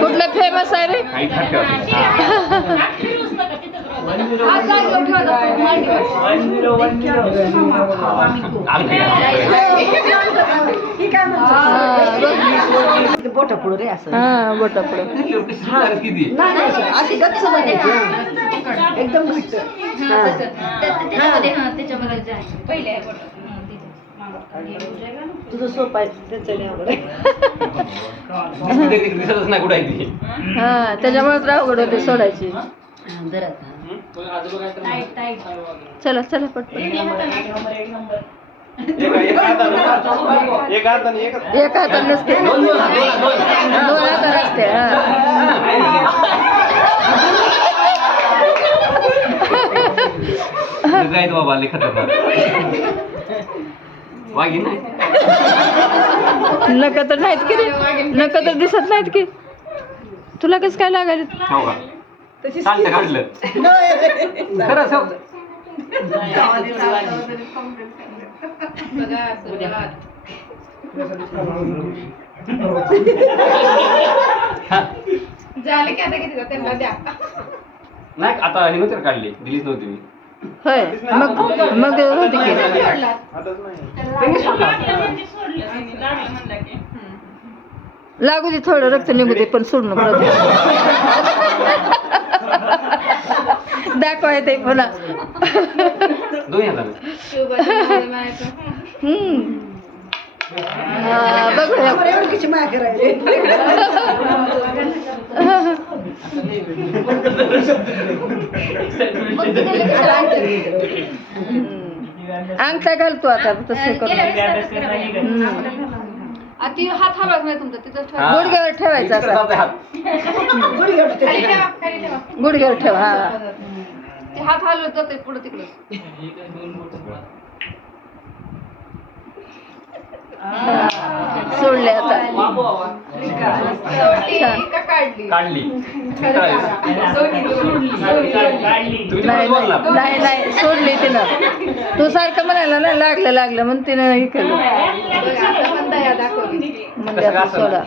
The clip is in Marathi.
कुठलं फेमस आहे रे? बोटापुढं रे असं. हा बोटापुढं. अशी गच्च बनायची एकदम घट्ट. तुझं सोपं आहे त्याचं दिसतच नाही कुठे आहे ती. हा त्याच्यामुळे तर अवघड होते सोडायची. चला चला पटपट. एक हाताने एक हातात नसते, दोन हातात असते. जायचं बाबा लिखत वाघी नाही नका तर नाहीत की रे, नका तर दिसत नाहीत की. तुला कसं काय लागायला? हो का चालतं काढलं खरंच हो. झाले की आता किती त्यांना द्या. नाही आता हे नव्हती काढली, दिलीच नव्हती मी. होय मग मग होती की. लागू दे थोडं रक्त निघू दे पण सोडणं परत. दाखवायचं पुन्हा. दोन्ही हाताने बघूया. एवढीची माया करायची. अंगठा घालतो आता तसं करून. ती हात हलवायचा नाही तुमचा तिथं ठेवा. गुडघ्यावर ठेवायचा इकडं असा. जाते हात. खाली ठेवा खाली ठेवा. गुडघ्यावर ठेवा. हा ते हात हलवत जाते पुढे तिकडे. सोडले आता. काढली नाही नाही नाही सोडली तिनं. तू सारखं म्हणायला ना लागलं लागलं म्हणून तिनं हे केलं. म्हणजे आपण सोडा.